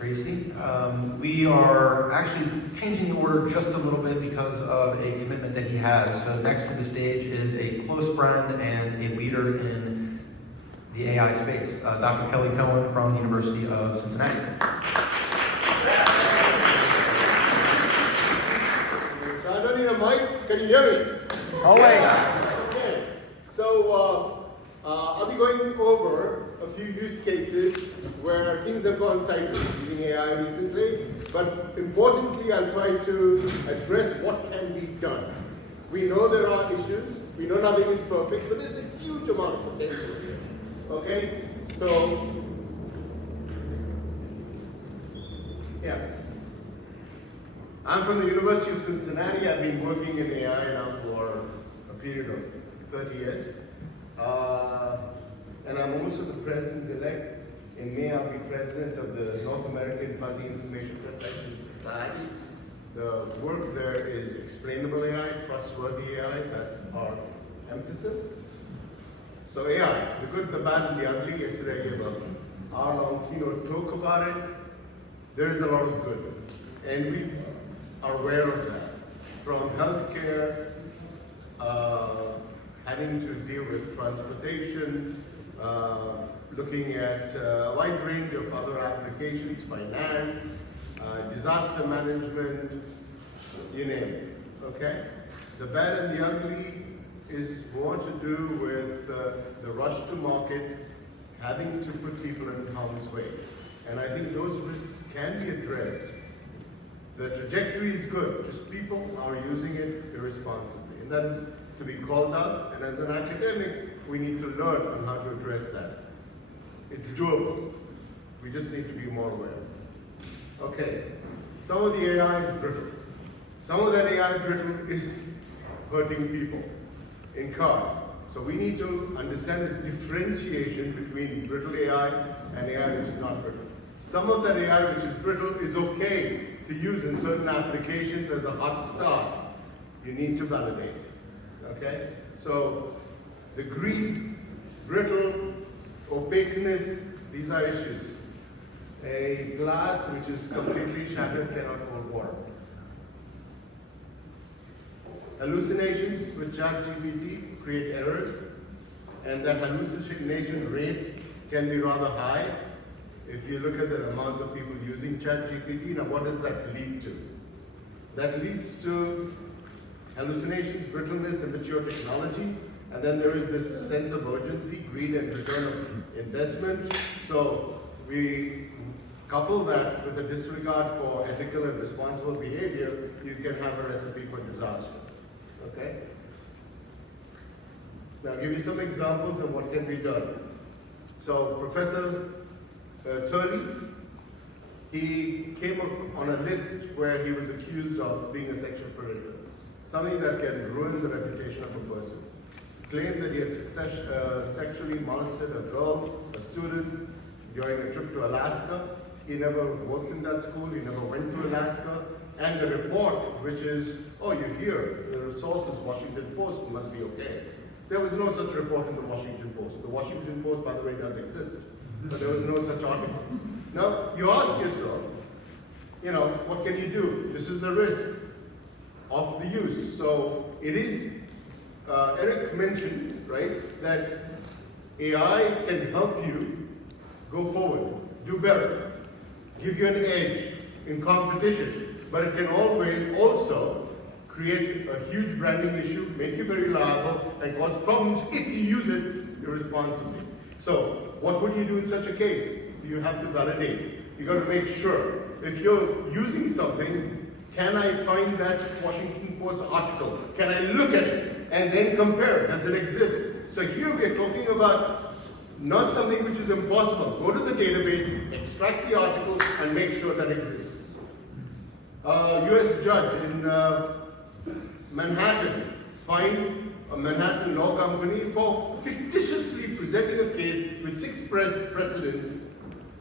Tracy. We are actually changing the order just a little bit because of a commitment that he has. So next to the stage is a close friend and a leader in the AI space, Dr. Kelly Cohen from the University of Cincinnati. So I don't need a mic. Can you hear me? Always. Okay. So I'll be going over a few use cases where things have gone sideways using AI recently. But importantly, I'll try to address what can be done. We know there are issues. We know nothing is perfect, but there's a huge amount of potential here. Okay? So, yeah. I'm from the University of Cincinnati. I've been working in AI now for a period of 30 years. And I'm also the president-elect. In May, I'll be president of the North American Fuzzy Information Processing Society. The work there is explainable AI, trustworthy AI. That's our emphasis. So AI, the good, the bad, and the ugly. Yesterday I gave an hour-long keynote talk about it. There is a lot of good. And we are aware of that. From healthcare, having to deal with transportation, looking at a wide range of other applications, finance, disaster management, you name it, okay? The bad and the ugly is more to do with the rush to market, having to put people in harm's way. And I think those risks can be addressed. The trajectory is good, just people are using it irresponsibly. And that is to be called out, and as an academic, we need to learn on how to address that. It's doable. We just need to be more aware. Okay, some of the AI is brittle. Some of that AI brittle is hurting people in cars. So we need to understand the differentiation between brittle AI and AI which is not brittle. Some of that AI which is brittle is okay to use in certain applications as a hot start. You need to validate. Okay? So the greed, brittle, opaqueness, these are issues. A glass which is completely shattered cannot hold water. Hallucinations with ChatGPT create errors, and that hallucination rate can be rather high. If you look at the amount of people using ChatGPT, now what does that lead to? That leads to hallucinations, brittleness, immature technology, and then there is this sense of urgency, greed, and return of investment. So we couple that with a disregard for ethical and responsible behavior, you can have a recipe for disaster. Okay? Now I'll give you some examples of what can be done. So Professor Turley, he came up on a list where he was accused of being a sexual predator, something that can ruin the reputation of a person. Claimed that he had sexually molested a girl, a student, during a trip to Alaska. He never worked in that school, he never went to Alaska. And the report, which is, oh, you're here, the source is Washington Post, must be okay. There was no such report in the Washington Post. The Washington Post, by the way, does exist, but there was no such article. Now, you ask yourself, you know, what can you do? This is a risk of the use. So it is, Eric mentioned, right, that AI can help you go forward, do better, give you an edge in competition, but it can always also create a huge branding issue, make you very liable, and cause problems if you use it irresponsibly. So what would you do in such a case? You have to validate. You got to make sure. If you're using something, can I find that Washington Post article? Can I look at it and then compare? Does it exist? So here we're talking about not something which is impossible. Go to the database, extract the article, and make sure that exists. US judge in Manhattan fined a Manhattan law company for fictitiously presenting a case with 6 precedents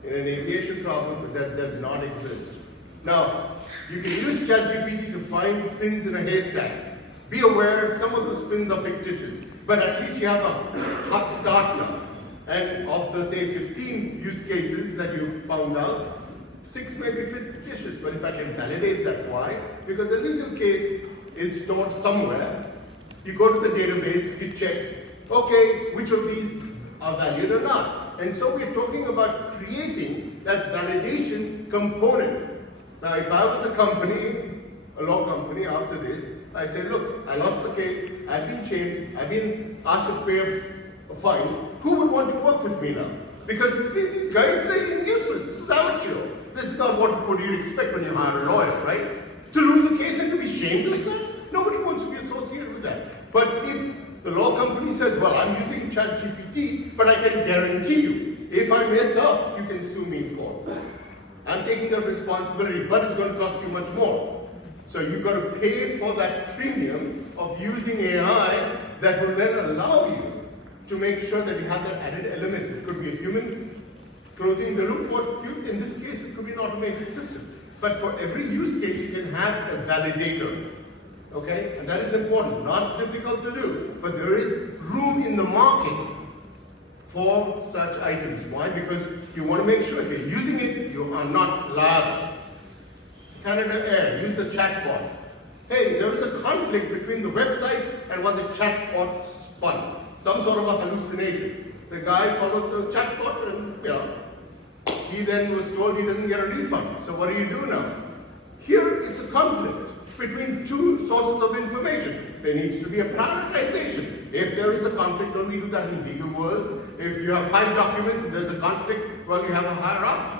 in an aviation problem that does not exist. Now, you can use ChatGPT to find pins in a haystack. Be aware some of those pins are fictitious, but at least you have a hot start now. And of the, say, 15 use cases that you found out, 6 may be fictitious, but if I can validate that, why? Because a legal case is stored somewhere. You go to the database, you check, okay, which of these are valid or not. And so we're talking about creating that validation component. Now, if I was a company, a law company, after this, I say, look, I lost the case, I've been shamed, I've been asked to pay a fine. Who would want to work with me now? Because these guys, they're useless. This is amateur. This is not what you'd expect when you hire a lawyer, right? To lose a case and to be shamed like that? Nobody wants to be associated with that. But if the law company says, well, I'm using ChatGPT, but I can guarantee you, if I mess up, you can sue me in court. I'm taking that responsibility, but it's going to cost you much more. So you've got to pay for that premium of using AI that will then allow you to make sure that you have that added element. It could be a human closing the loop, or in this case, it could be an automated system. But for every use case, you can have a validator. Okay? And that is important, not difficult to do. But there is room in the market for such items. Why? Because you want to make sure if you're using it, you are not liable. Canada Air, use a chatbot. Hey, there is a conflict between the website and what the chatbot spun. Some sort of a hallucination. The guy followed the chatbot and, he then was told he doesn't get a refund. So what do you do now? Here, it's a conflict between two sources of information. There needs to be a prioritization. If there is a conflict, don't we do that in legal worlds? If you have 5 documents and there's a conflict, well, you have a hierarchy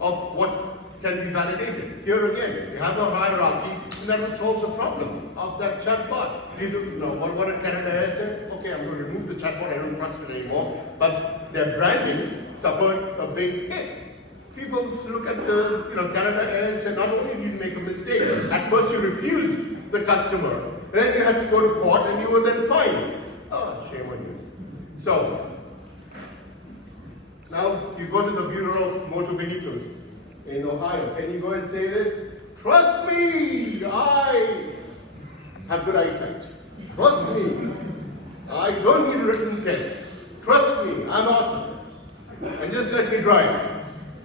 of what can be validated. Here again, you have a hierarchy, and that would solve the problem of that chatbot. What did Canada Air say? Okay, I'm going to remove the chatbot, I don't trust it anymore. But their branding suffered a big hit. People look at the Canada Air and say, not only did you make a mistake, at first you refused the customer, then you had to go to court and you were then fined. Oh, shame on you. So, now you go to the Bureau of Motor Vehicles in Ohio. Can you go and say this? Trust me, I have good eyesight. Trust me, I don't need a written test. Trust me, I'm awesome. And just let me drive.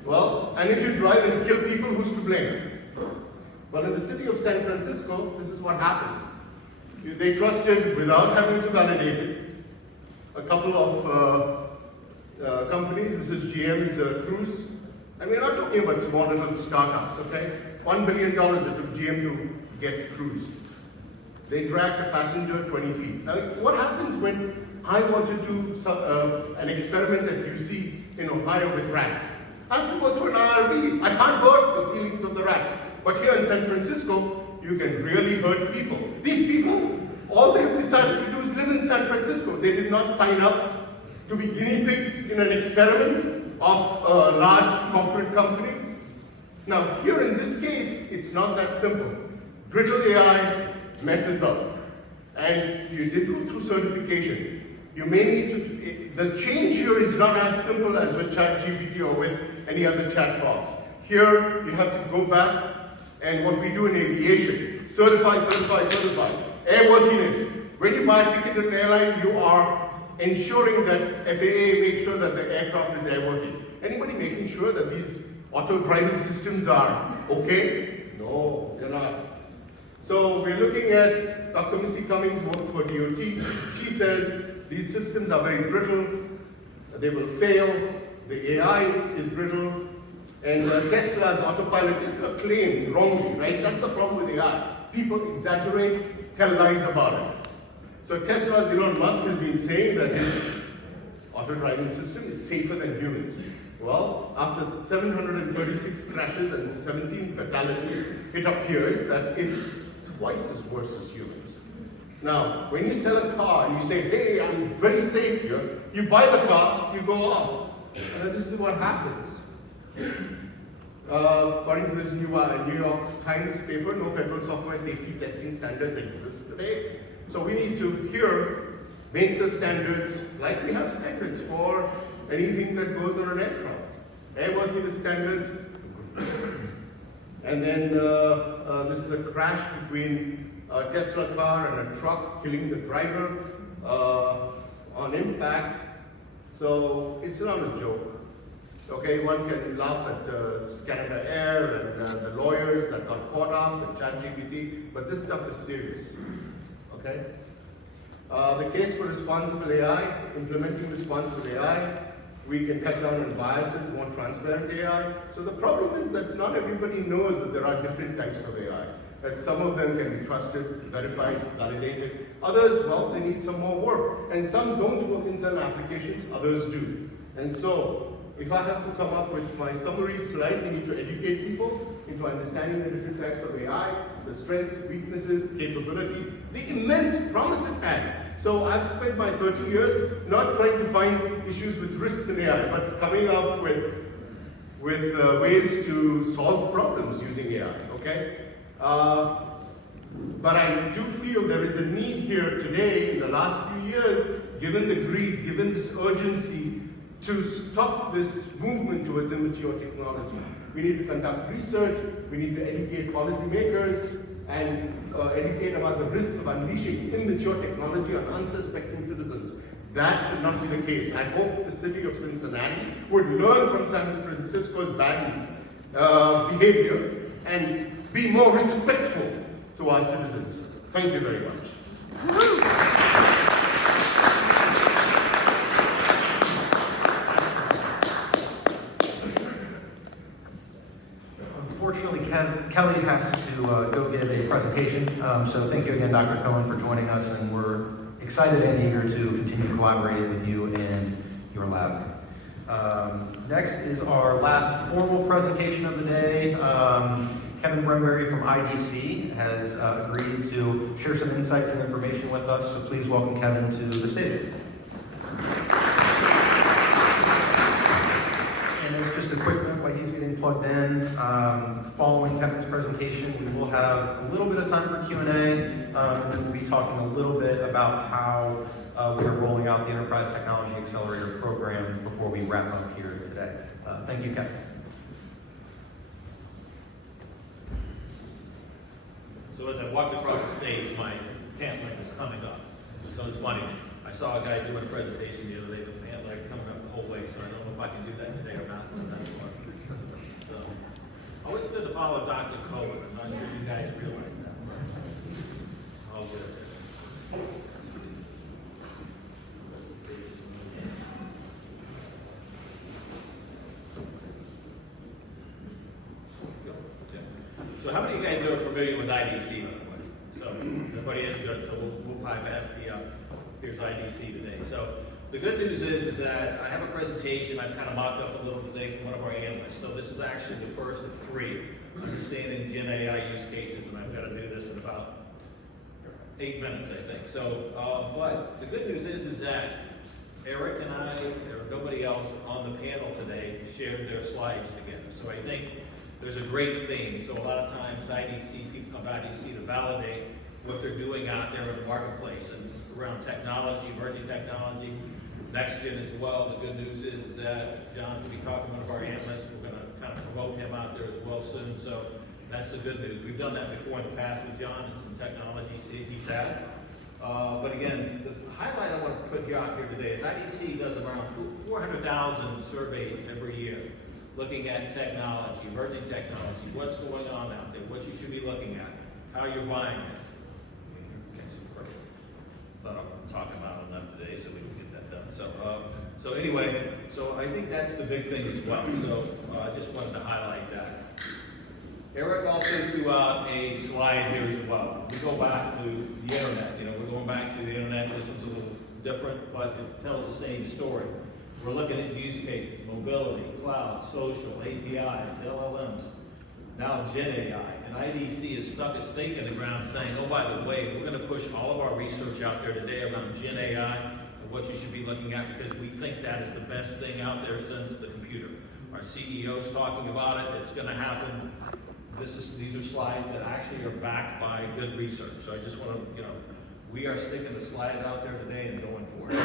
Well, and if you drive and you kill people, who's to blame? Well, in the city of San Francisco, this is what happens. They trusted, without having to validate it, a couple of companies. This is GM's Cruise. And we're not talking about small little startups, okay? $1 billion it took GM to get Cruise. They dragged a passenger 20 feet. Now, what happens when I want to do an experiment at UC in Ohio with rats? I have to go through an IRB. I can't hurt the feelings of the rats. But here in San Francisco, you can really hurt people. These people, all they have decided to do is live in San Francisco. They did not sign up to be guinea pigs in an experiment of a large corporate company. Now, here in this case, it's not that simple. Brittle AI messes up. And you did go through certification. You may need to, the change here is not as simple as with ChatGPT or with any other chat box. Here, you have to go back, and what we do in aviation, certify. Airworthiness. When you buy a ticket in an airline, you are ensuring that FAA makes sure that the aircraft is airworthy. Anybody making sure that these auto driving systems are okay? No, they're not. So we're looking at Dr. Missy Cummings worked for DOT. She says these systems are very brittle, they will fail, the AI is brittle, and Tesla's autopilot is claimed wrongly, right? That's the problem with AI. People exaggerate, tell lies about it. So Tesla's Elon Musk has been saying that his auto driving system is safer than humans. Well, after 736 crashes and 17 fatalities, it appears that it's twice as worse as humans. Now, when you sell a car and you say, hey, I'm very safe here, you buy the car, you go off. And this is what happens. According to this New York Times paper, no federal software safety testing standards exist today. So we need to here make the standards like we have standards for anything that goes on an aircraft. Airworthiness standards. And then this is a crash between a Tesla car and a truck, killing the driver on impact. So it's not a joke. Okay, one can laugh at Canada Air and the lawyers that got caught up with ChatGPT, but this stuff is serious. Okay? The case for responsible AI, implementing responsible AI, we can cut down on biases, more transparent AI. So the problem is that not everybody knows that there are different types of AI. That some of them can be trusted, verified, validated. Others, well, they need some more work. And some don't work in some applications, others do. And so, if I have to come up with my summary slide, we need to educate people into understanding the different types of AI, the strengths, weaknesses, capabilities, the immense promise it has. So I've spent my 30 years not trying to find issues with risks in AI, but coming up with ways to solve problems using AI, okay? But I do feel there is a need here today, in the last few years, given the greed, given this urgency, to stop this movement towards immature technology. We need to conduct research, we need to educate policymakers, and educate about the risks of unleashing immature technology on unsuspecting citizens. That should not be the case. I hope the city of Cincinnati would learn from San Francisco's bad behavior and be more respectful to our citizens. Thank you very much. Unfortunately, Kelly has to go give a presentation, so thank you again, Dr. Cohen, for joining us, and we're excited and eager to continue collaborating with you in your lab. Next is our last formal presentation of the day. Kevin Brimberry from IDC has agreed to share some insights and information with us, so please welcome Kevin to the stage. And as just a quick note while he's getting plugged in, following Kevin's presentation, we will have a little bit of time for Q&A, and then we'll be talking a little bit about how we are rolling out the Enterprise Technology Accelerator program before we wrap up here today. Thank you, Kevin. So as I walked across the stage, my pamphlet was coming up. So it's funny. I saw a guy doing a presentation the other day with the pamphlet coming up the whole way, so I don't know if I can do that today or not, so that's fun. So, always good to follow Dr. Cohen. I'm not sure you guys realize that. I'll get it there. So how many of you guys are familiar with IDC, by the way? So everybody is good, so we'll bypass the, here's IDC today. So the good news is that I have a presentation I've kind of mocked up a little today from one of our analysts. So this is actually the first of 3, understanding GenAI use cases, and I've got to do this in about 8 minutes, I think. So, but the good news is that Eric and I, or nobody else on the panel today, shared their slides together. So I think there's a great theme. So a lot of times IDC, people come to IDC to validate what they're doing out there in the marketplace and around technology, emerging technology, Nexigen as well. The good news is that John's going to be talking to one of our analysts. We're going to kind of promote him out there as well soon. So that's the good news. We've done that before in the past with John and some technology he's had. But again, the highlight I want to put you out here today is IDC does around 400,000 surveys every year, looking at technology, emerging technology, what's going on out there, what you should be looking at, how you're buying it. Thought I'm talking about enough today so we can get that done. So anyway, so I think that's the big thing as well. So I just wanted to highlight that. Eric also threw out a slide here as well. We go back to the internet. You know, we're going back to the internet. This one's a little different, but it tells the same story. We're looking at use cases, mobility, cloud, social, APIs, LLMs, now GenAI. And IDC has stuck a stake in the ground saying, oh, by the way, we're going to push all of our research out there today around GenAI and what you should be looking at, because we think that is the best thing out there since the computer. Our CEO's talking about it. It's going to happen. These are slides that actually are backed by good research. So I just want to, we are sticking the slide out there today and going for it.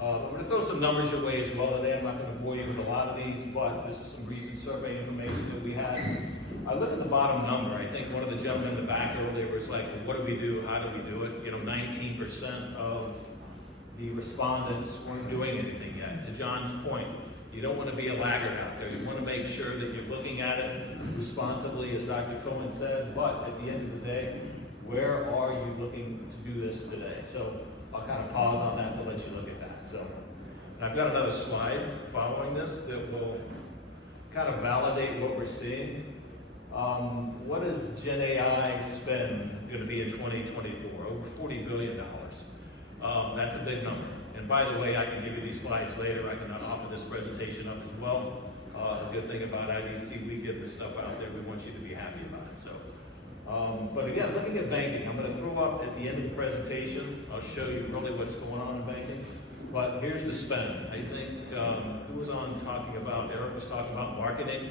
I'm going to throw some numbers your way as well today. I'm not going to bore you with a lot of these, but this is some recent survey information that we had. I look at the bottom number. I think one of the gentlemen in the back earlier was like, well, what do we do? How do we do it? 19% of the respondents weren't doing anything yet. To John's point, you don't want to be a laggard out there. You want to make sure that you're looking at it responsibly, as Dr. Cohen said, but at the end of the day, where are you looking to do this today? So I'll kind of pause on that to let you look at that. So, and I've got another slide following this that will kind of validate what we're seeing. What is GenAI spend going to be in 2024? Over $40 billion. That's a big number. And by the way, I can give you these slides later. I can offer this presentation up as well. The good thing about IDC, we give this stuff out there. We want you to be happy about it. So, but again, looking at banking, I'm going to throw up at the end of the presentation. I'll show you really what's going on in banking. But here's the spend. I think, who was on talking about, Eric was talking about marketing.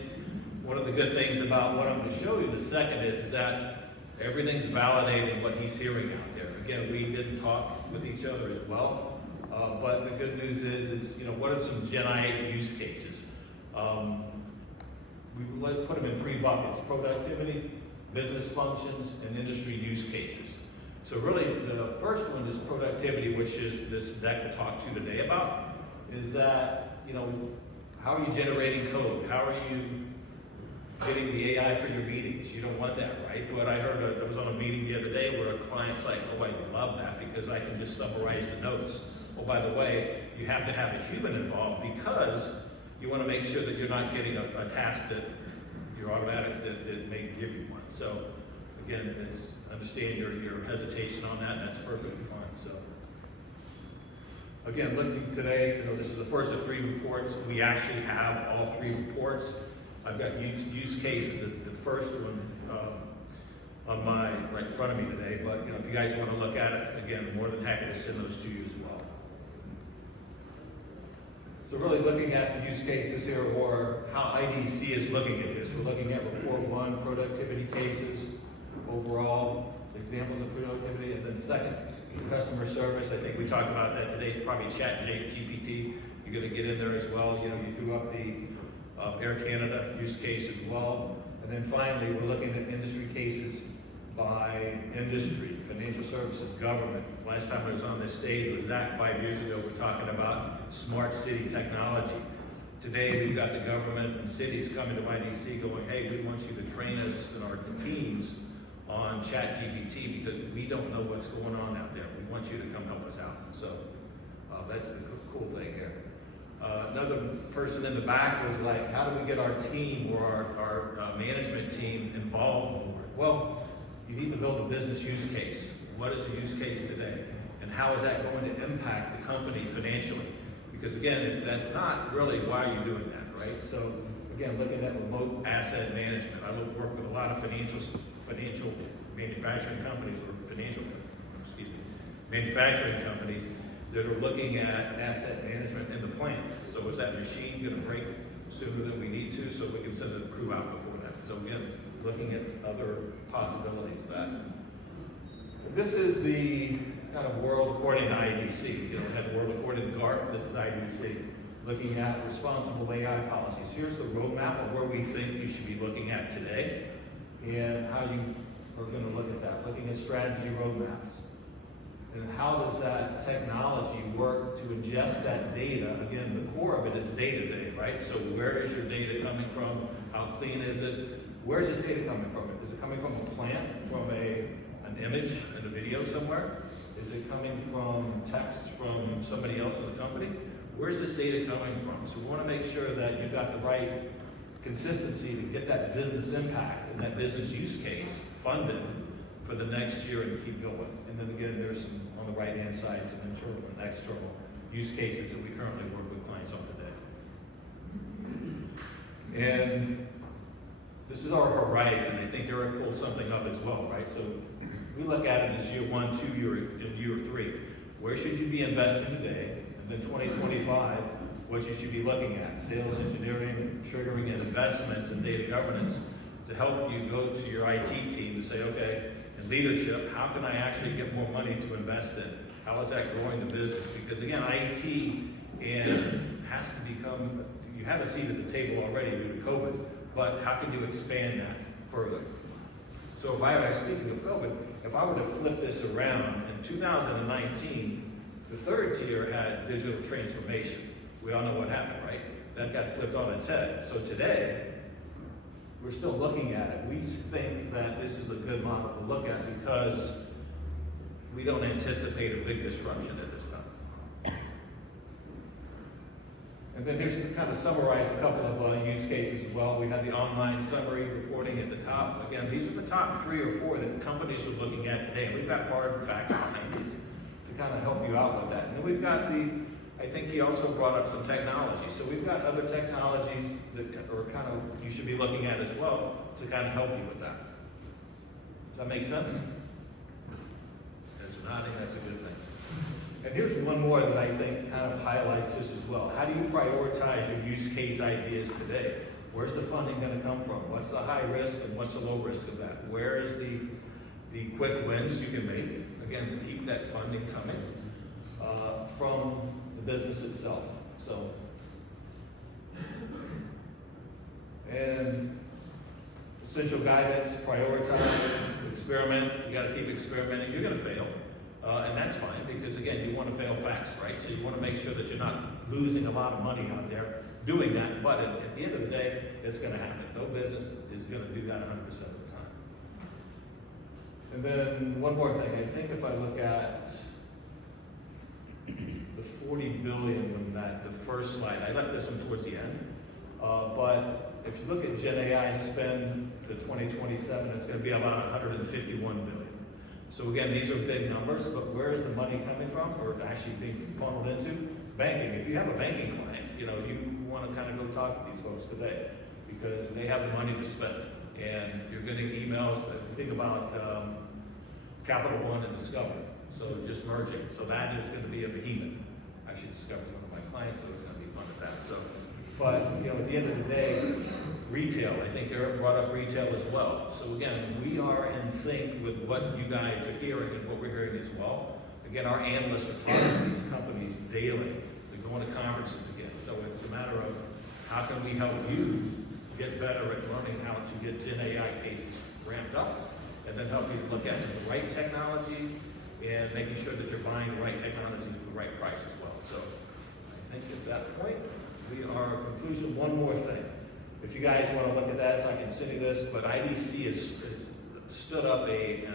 One of the good things about what I'm going to show you in a second is that everything's validating what he's hearing out there. Again, we didn't talk with each other as well, but the good news is, you know, what are some GenAI use cases? We put them in 3 buckets: productivity, business functions, and industry use cases. So really, the first one is productivity, which is this Zack will talk to you today about, is that, you know, how are you generating code? How are you getting the AI for your meetings? You don't want that, right? But I heard, I was on a meeting the other day where a client's like, oh, I love that because I can just summarize the notes. Oh, by the way, you have to have a human involved because you want to make sure that you're not getting a task that you're automatic, that may give you one. So again, understand your hesitation on that, and that's perfectly fine. So again, looking today, you know, this is the first of 3 reports. We actually have all 3 reports. I've got use cases, the first one on my right in front of me today, but you know, if you guys want to look at it, again, I'm more than happy to send those to you as well. So really looking at the use cases here, or how IDC is looking at this. We're looking at report 1, productivity cases, overall examples of productivity, and then second, customer service. I think we talked about that today, probably ChatGPT. You're going to get in there as well. You know, you threw up the Air Canada use case as well. And then finally, we're looking at industry cases by industry, financial services, government. Last time I was on this stage with Zack 5 years ago, we're talking about smart city technology. Today, we've got the government and cities coming to IDC going, hey, we want you to train us and our teams on ChatGPT because we don't know what's going on out there. We want you to come help us out. So that's the cool thing here. Another person in the back was like, how do we get our team or our management team involved more? Well, you need to build a business use case. What is the use case today? And how is that going to impact the company financially? Because again, if that's not really, why are you doing that, right? So again, looking at remote asset management. I work with a lot of financial manufacturing companies manufacturing companies that are looking at asset management in the plant. So is that machine going to break sooner than we need to so we can send the crew out before that? So again, looking at other possibilities of that. This is the kind of world according to IDC. You know, we have world according to GARP, this is IDC. Looking at responsible AI policies. Here's the roadmap of where we think you should be looking at today and how you are going to look at that. Looking at strategy roadmaps. And how does that technology work to ingest that data? Again, the core of it is data today, right? So where is your data coming from? How clean is it? Where is this data coming from? Is it coming from a plant, from an image and a video somewhere? Is it coming from text from somebody else in the company? Where's this data coming from? So we want to make sure that you've got the right consistency to get that business impact and that business use case funded for the next year and keep going. And then again, there's some, on the right-hand side, some internal and external use cases that we currently work with clients on today. And this is our horizon. I think Eric pulled something up as well, right? So we look at it as year 1, 2, year 3. Where should you be investing today? And then 2025, what you should be looking at. Sales engineering, triggering investments and data governance to help you go to your IT team to say, okay, in leadership, how can I actually get more money to invest in? How is that growing the business? Because again, IT has to become, you have a seat at the table already due to COVID, but how can you expand that further? So speaking of COVID, if I were to flip this around, in 2019, the third tier had digital transformation. We all know what happened, right? that got flipped on its head. So today, we're still looking at it. We think that this is a good model to look at because we don't anticipate a big disruption at this time. And then here's to kind of summarize a couple of use cases as well. We have the online summary reporting at the top. Again, these are the top 3 or 4 that companies are looking at today. And we've got hard facts behind these to kind of help you out with that. And then we've got I think he also brought up some technology. So we've got other technologies that are kind of, you should be looking at as well to kind of help you with that. Does that make sense? That's nodding, that's a good thing. And here's one more that I think kind of highlights this as well. How do you prioritize your use case ideas today? Where's the funding going to come from? What's the high risk and what's the low risk of that? Where is the quick wins you can make, again, to keep that funding coming from the business itself? So, and essential guidance, prioritize, experiment. You got to keep experimenting. You're going to fail. And that's fine because, again, you want to fail fast, right? So you want to make sure that you're not losing a lot of money out there doing that. But at the end of the day, it's going to happen. No business is going to do that 100% of the time. And then one more thing. I think if I look at the 40 billion on the first slide, I left this one towards the end. But if you look at GenAI spend to 2027, it's going to be about 151 billion. So again, these are big numbers, but where is the money coming from, or actually being funneled into? Banking. If you have a banking client, you want to kind of go talk to these folks today because they have the money to spend, and you're getting emails. Think about Capital One and Discover, so just merging. So that is going to be a behemoth. Actually, Discover's one of my clients, so it's going to be fun at that. So, but at the end of the day, retail, I think Eric brought up retail as well. So again, we are in sync with what you guys are hearing and what we're hearing as well. Again, our analysts are talking to these companies daily. They're going to conferences again. So it's a matter of how can we help you get better at learning how to get GenAI cases ramped up, and then help you look at the right technology and making sure that you're buying the right technology for the right price as well. So I think at that point, we are at conclusion. One more thing. If you guys want to look at that, so I can send you this, but IDC has stood up a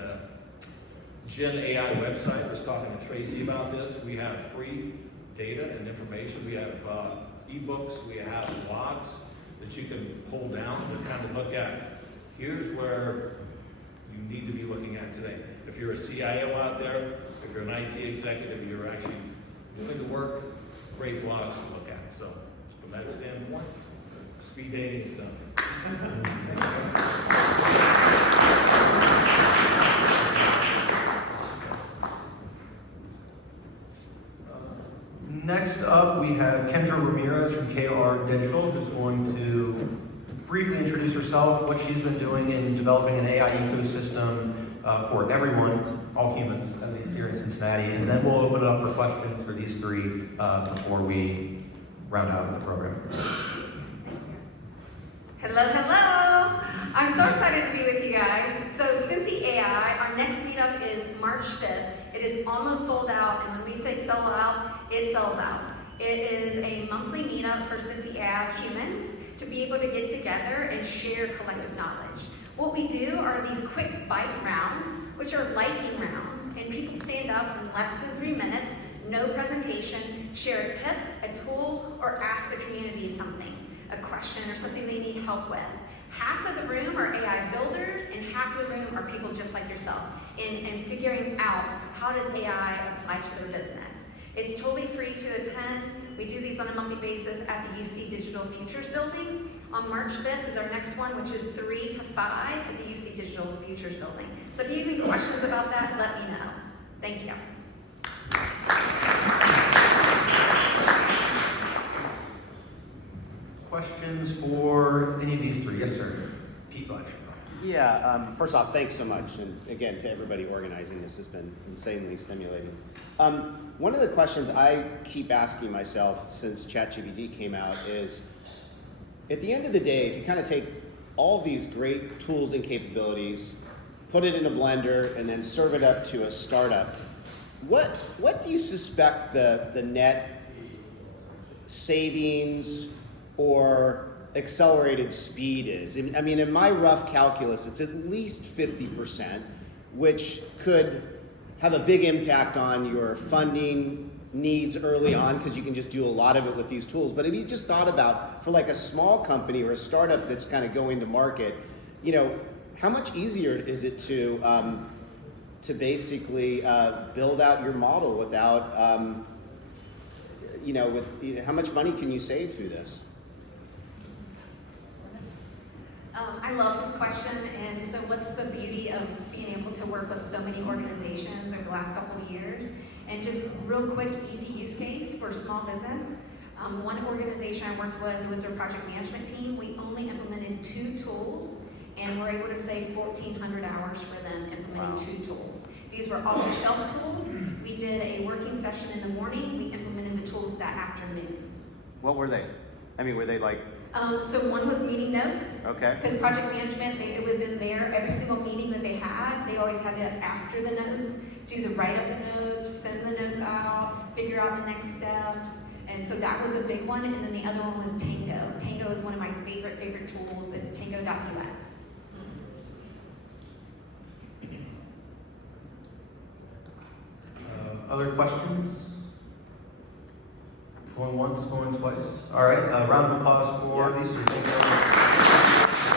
GenAI website. I was talking to Tracy about this. We have free data and information. We have ebooks. We have blogs that you can pull down and kind of look at. Here's where you need to be looking at today. If you're a CIO out there, if you're an IT executive, you're actually doing the work, great blogs to look at. So from that standpoint, speed dating is done. Next up, we have Kendra Ramirez from KR Digital, who's going to briefly introduce herself, what she's been doing in developing an AI ecosystem for everyone, all humans, at least here in Cincinnati, and then we'll open it up for questions for these 3 before we round out the program. Hello, hello! I'm so excited to be with you guys. So Cincy AI, our next meetup is March 5th. It is almost sold out, and when we say sell out, it sells out. It is a monthly meetup for Cincy AI humans to be able to get together and share collective knowledge. What we do are these quick bite rounds, which are lightning rounds, and people stand up in less than 3 minutes, no presentation, share a tip, a tool, or ask the community something, a question or something they need help with. Half of the room are AI builders, and half of the room are people just like yourself in figuring out how does AI apply to their business. It's totally free to attend. We do these on a monthly basis at the UC Digital Futures Building. On March 5th is our next one, which is 3 to 5 at the UC Digital Futures Building. So if you have any questions about that, let me know. Thank you. Questions for any of these 3? Yes, sir. Pete Bletcher. Yeah, first off, thanks so much. And again, to everybody organizing this has been insanely stimulating. One of the questions I keep asking myself since ChatGPT came out is, at the end of the day, if you kind of take all these great tools and capabilities, put it in a blender, and then serve it up to a startup, what do you suspect the net savings or accelerated speed is. I mean, in my rough calculus, it's at least 50%, which could have a big impact on your funding needs early on, because you can just do a lot of it with these tools. But if you just thought about, for like a small company or a startup that's kind of going to market, you know, how much easier is it to basically build out your model without, you know, how much money can you save through this? I love this question, and so what's the beauty of being able to work with so many organizations over the last couple of years? And just real quick, easy use case for small business. One organization I worked with, it was their project management team, we only implemented 2 tools, and we're able to save 1,400 hours for them implementing 2 tools. These were off-the-shelf tools. We did a working session in the morning, we implemented the tools that afternoon. What were they? I mean, were they like? So one was meeting notes. Okay. Because project management data was in there. Every single meeting that they had, they always had to, after the notes, do the write up the notes, send the notes out, figure out the next steps. And so that was a big one. And then the other one was Tango. Tango is one of my favorite tools. It's tango.us. Other questions? Going once, going twice. All right, round of applause for these. Thank you very much.